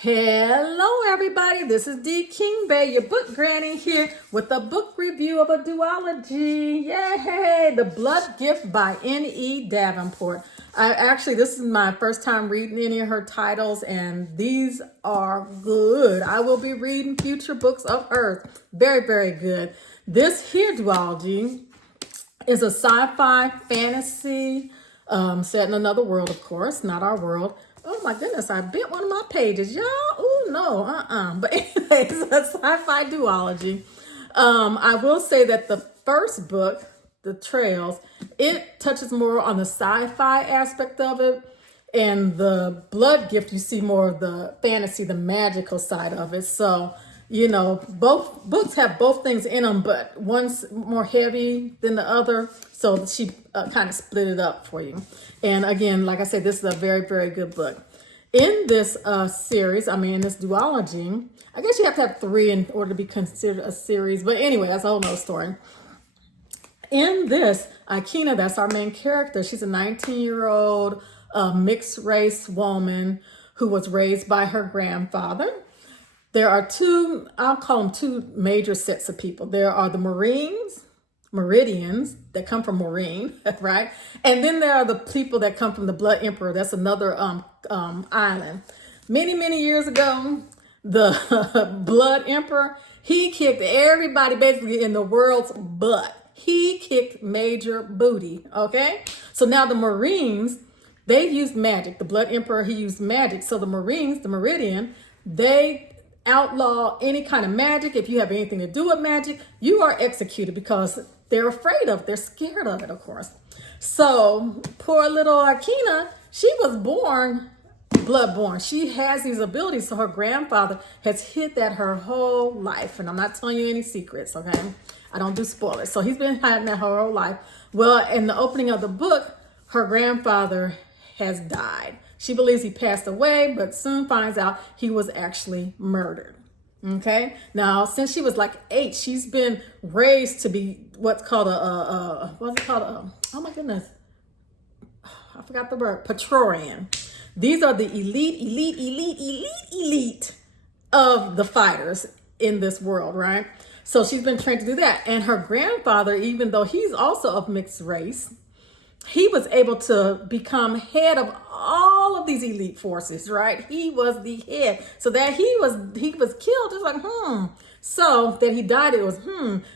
Hello everybody, this is D. King Bay, your book granny here with a book review of a duology. Yay! The Blood Gift by N.E Davenport. This is my first time reading any of her titles and these are good. I will be reading future books of hers. Very, very good. This here duology is a sci-fi fantasy set in another world, of course, not our world. Oh my goodness, I bit one of my pages, y'all. Oh no, But anyways, it's a sci-fi duology. I will say that the first book, The Trails, it touches more on the sci-fi aspect of it. And the Blood Gift, you see more of the fantasy, the magical side of it. So, both books have both things in them, but one's more heavy than the other. So she kind of split it up for you. And again, like I said, this is a very, very good book. In this series, this duology, I guess you have to have 3 in order to be considered a series. But anyway, that's a whole nother story. In this, Akina, that's our main character. She's a 19-year-old mixed race woman who was raised by her grandfather. There are I'll call them two major sets of people. There are the Meridians that come from Marine, right? And then there are the people that come from the Blood Emperor. That's another island. Many, many years ago, the Blood Emperor, he kicked everybody basically in the world's butt. He kicked major booty, okay? So now the Marines, they used magic. The Blood Emperor, he used magic. So the Marines, the Meridian, they outlaw any kind of magic. If you have anything to do with magic, you are executed because they're afraid of it. They're scared of it, of course. So poor little Akina, she was born bloodborne. She has these abilities. So her grandfather has hid that her whole life. And I'm not telling you any secrets, okay? I don't do spoilers. So he's been hiding that her whole life. Well, in the opening of the book, her grandfather has died. She believes he passed away, but soon finds out he was actually murdered. Okay. Now, since she was like 8, she's been raised to be what's called oh my goodness. I forgot the word, Patrorian. These are the elite of the fighters in this world, right? So she's been trained to do that. And her grandfather, even though he's also of mixed race, he was able to become head of all of these elite forces, right? He was the head. So that he was killed, it's like, So that he died, it was,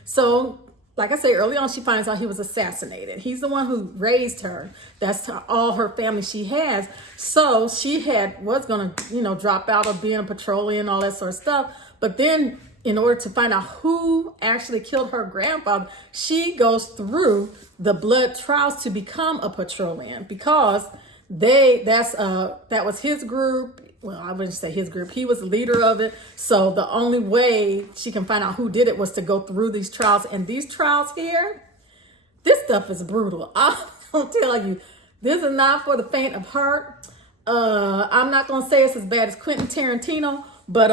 So, like I said early on, she finds out he was assassinated. He's the one who raised her. That's all her family she has. So she was going to, drop out of being a patrolman and all that sort of stuff. But then in order to find out who actually killed her grandfather, she goes through the blood trials to become a patrolman because that was his group. Well, I wouldn't say his group. He was the leader of it. So the only way she can find out who did it was to go through these trials. And these trials here, this stuff is brutal. I'll tell you, this is not for the faint of heart. I'm not going to say it's as bad as Quentin Tarantino, but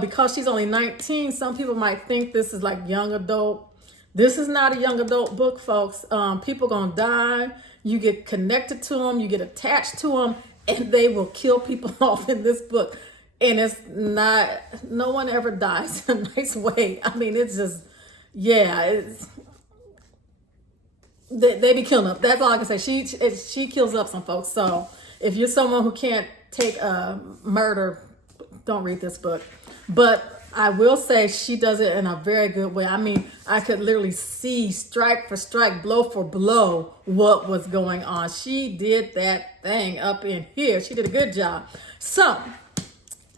because she's only 19, some people might think this is like young adult. This is not a young adult book, folks. People gonna die. You get connected to them. You get attached to them, and they will kill people off in this book. And it's not. No one ever dies in a nice way. It's just, they be killing up. That's all I can say. She kills up some folks. So if you're someone who can't take murder, don't read this book. But I will say she does it in a very good way. I could literally see strike for strike, blow for blow what was going on. She did that thing up in here. She did a good job. So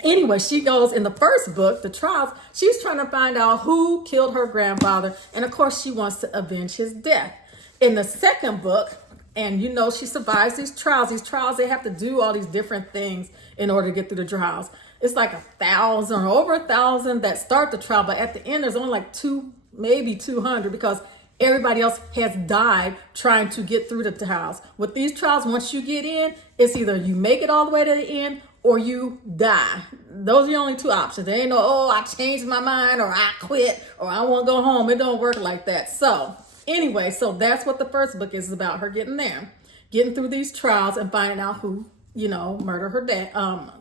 anyway, she goes in the first book, The Trials, she's trying to find out who killed her grandfather. And of course, she wants to avenge his death. In the second book, and she survives these trials. These trials, they have to do all these different things in order to get through the trials. It's like 1,000 or over 1,000 that start the trial, but at the end, there's only like 2, maybe 200 because everybody else has died trying to get through the trials. With these trials, once you get in, it's either you make it all the way to the end or you die. Those are the only 2 options. There ain't no, I changed my mind or I quit or I want to go home. It don't work like that. So anyway, so that's what the first book is about, her getting there, getting through these trials and finding out who murder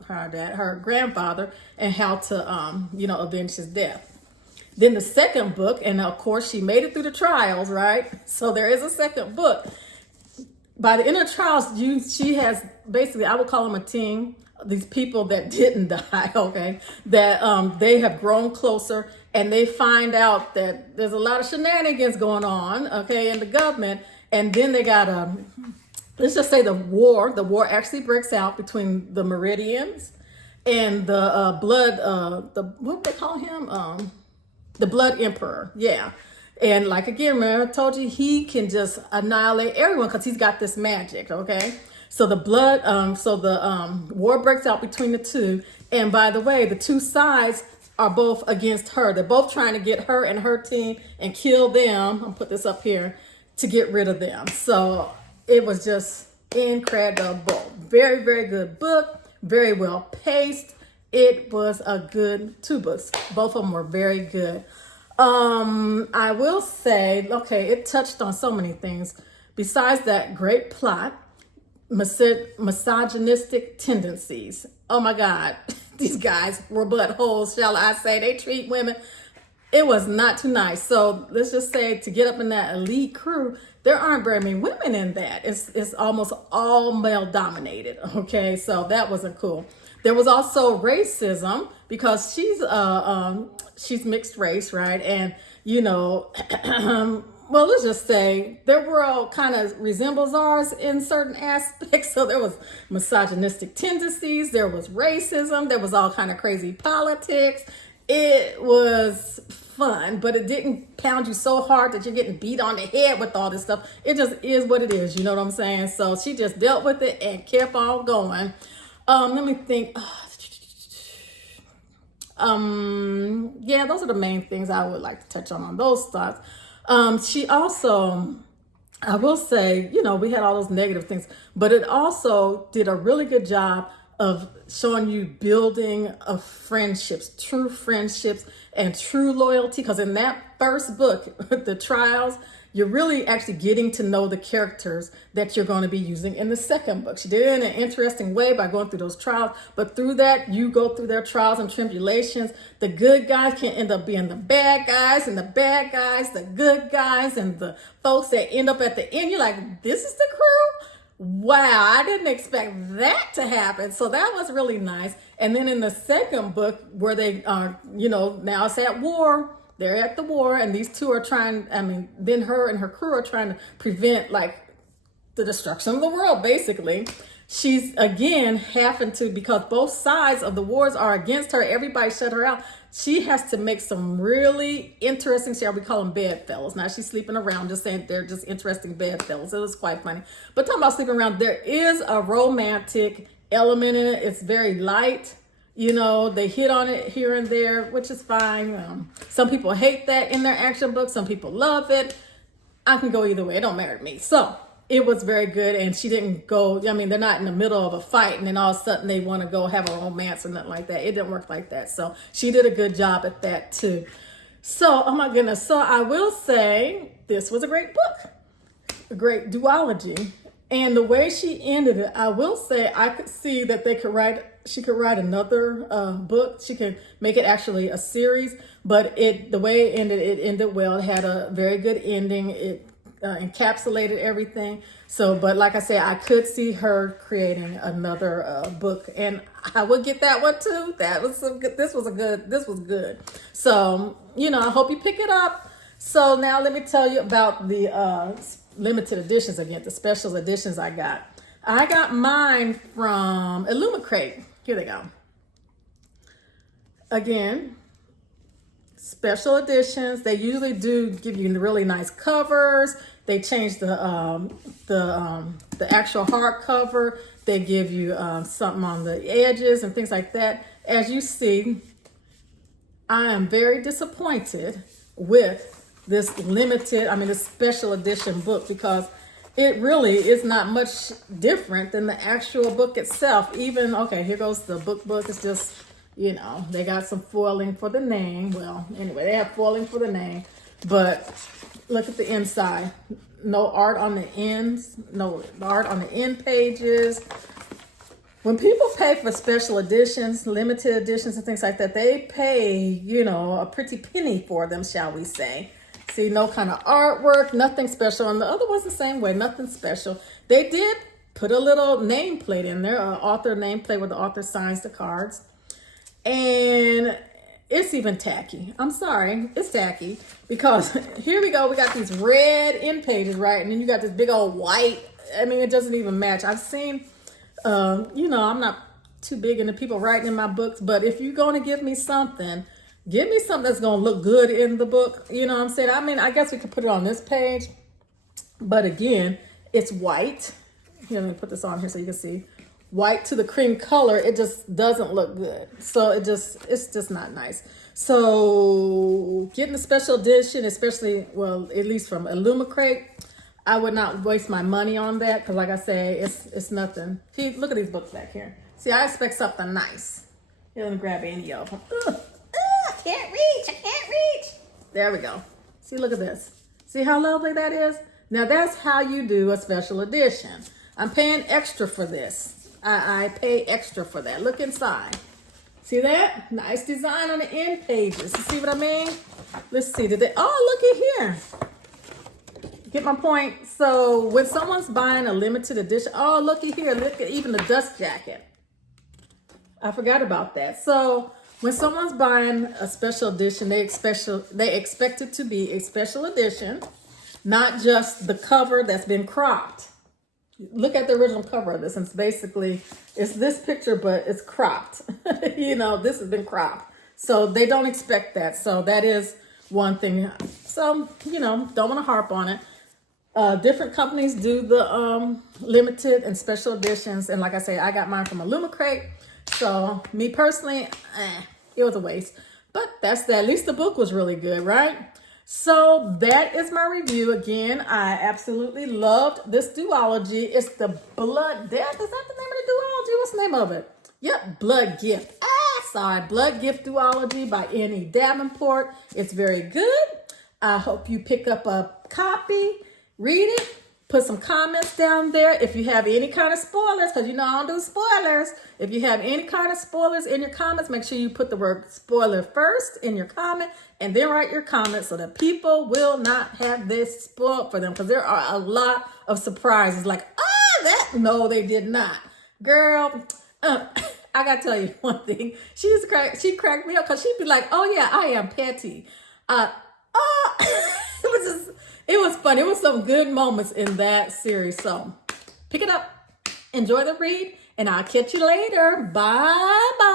her grandfather, and how to, avenge his death. Then the second book, and of course she made it through the trials, right? So there is a second book. By the end of the trials, she has basically, I would call them a team, these people that didn't die, okay, that they have grown closer, and they find out that there's a lot of shenanigans going on, okay, in the government. And then they got let's just say the war actually breaks out between the Meridians and the what do they call him? The Blood Emperor, yeah. And like, again, remember I told you, he can just annihilate everyone because he's got this magic, okay? So the war breaks out between the two. And by the way, the two sides are both against her. They're both trying to get her and her team and kill them. I'll put this up here to get rid of them. So it was just incredible. Very, very good book. Very well paced. It was a good 2 books. Both of them were very good. I will say, okay, it touched on so many things. Besides that great plot, misogynistic tendencies. Oh my God, these guys were buttholes, shall I say. They treat women. It was not too nice. So let's just say, to get up in that elite crew, there aren't very many women in that. It's almost all male dominated. Okay, so that wasn't cool. There was also racism, because she's mixed race, right? And well, let's just say their world kind of resembles ours in certain aspects. So there was misogynistic tendencies, there was racism, there was all kind of crazy politics. It was fun, but it didn't pound you so hard that you're getting beat on the head with all this stuff. It just is what it is, you know what I'm saying? So she just dealt with it and kept on going. Let me think. Yeah, those are the main things I would like to touch on those thoughts. She also, I will say, we had all those negative things, but it also did a really good job of showing you building of friendships, true friendships and true loyalty. Because in that first book, The Trials, you're really actually getting to know the characters that you're going to be using in the second book. She did it in an interesting way by going through those trials, but through that, you go through their trials and tribulations. The good guys can end up being the bad guys, and the bad guys, the good guys, and the folks that end up at the end, you're like, this is the crew? Wow, I didn't expect that to happen. So that was really nice. And then in the second book, where they are, now it's at war. They're at the war, and these two are then her and her crew are trying to prevent, like, the destruction of the world, basically. She's, again, having to, because both sides of the wars are against her, everybody shut her out. She has to make some really interesting, shall we call them bedfellows. Now, she's sleeping around, just saying they're just interesting bedfellows. It was quite funny. But talking about sleeping around, there is a romantic element in it. It's very light. They hit on it here and there, which is fine. Some people hate that in their action books. Some people love it. I can go either way. It don't matter to me. So it was very good. And she didn't go, they're not in the middle of a fight and then all of a sudden they want to go have a romance or nothing like that. It didn't work like that. So she did a good job at that too. So, oh my goodness. So I will say this was a great book, a great duology. And the way she ended it, I will say I could see that she could write another book. She could make it actually a series, but the way it ended well. It had a very good ending. It encapsulated everything. So, but like I said, I could see her creating another book, and I would get that one too. This was good. So, I hope you pick it up. So now let me tell you about the limited editions again, the special editions I got. I got mine from Illumicrate. Here they go. Again, special editions. They usually do give you really nice covers. They change the actual hardcover. They give you something on the edges and things like that. As you see, I am very disappointed with this this special edition book, because it really is not much different than the actual book itself. Even, okay, here goes the book. It's just, they got some foiling for the name. Well, anyway, they have foiling for the name, but look at the inside. No art on the ends, no art on the end pages. when people pay for special editions, limited editions, and things like that, they pay, you know, a pretty penny for them, shall we say. See, no kind of artwork, nothing special. And the other one's the same way, nothing special. They did put a little nameplate in there, an author nameplate where the author signs the cards. And it's even tacky. I'm sorry, it's tacky. Because here we go, we got these red end pages, right? And then you got this big old white. I mean, it doesn't even match. I've seen... you know, I'm not too big into people writing in my books, but if you're going to give me something that's going to look good in the book. You know what I'm saying? I mean, I guess we could put it on this page, but again, it's white. Here, let me put this on here so you can see. White to the cream color, it just doesn't look good. So it's just not nice. So getting a special edition, especially, well, at least from Illumicrate, I would not waste my money on that because, like I say, it's nothing. See, look at these books back here. See, I expect something nice. You don't grab any of them. I can't reach. I can't reach. There we go. See, look at this. See how lovely that is? Now, that's how you do a special edition. I'm paying extra for this. I pay extra for that. Look inside. See that? Nice design on the end pages. You see what I mean? Let's see. Oh, look at here. Get my point? So when someone's buying a limited edition, oh, looky here, look at even the dust jacket. I forgot about that. So when someone's buying a special edition, they expect it to be a special edition, not just the cover that's been cropped. Look at the original cover of this. And it's this picture, but it's cropped. You know, this has been cropped. So they don't expect that. So that is one thing. So, you know, don't want to harp on it. Different companies do the limited and special editions. And like I say, I got mine from Illumicrate. So me personally, it was a waste. But that's that. At least the book was really good, right? So that is my review. Again, I absolutely loved this duology. It's the Blood Death. Is that the name of the duology? What's the name of it? Yep, Blood Gift. Blood Gift duology by N.E Davenport. It's very good. I hope you pick up a copy. Read it, put some comments down there. If you have any kind of spoilers, because you know I don't do spoilers. If you have any kind of spoilers in your comments, make sure you put the word spoiler first in your comment and then write your comment so that people will not have this spoiled for them. Because there are a lot of surprises like, no, they did not. Girl, I got to tell you one thing. She cracked me up because she'd be like, oh yeah, I am petty. It was fun. It was some good moments in that series. So pick it up, enjoy the read, and I'll catch you later. Bye-bye.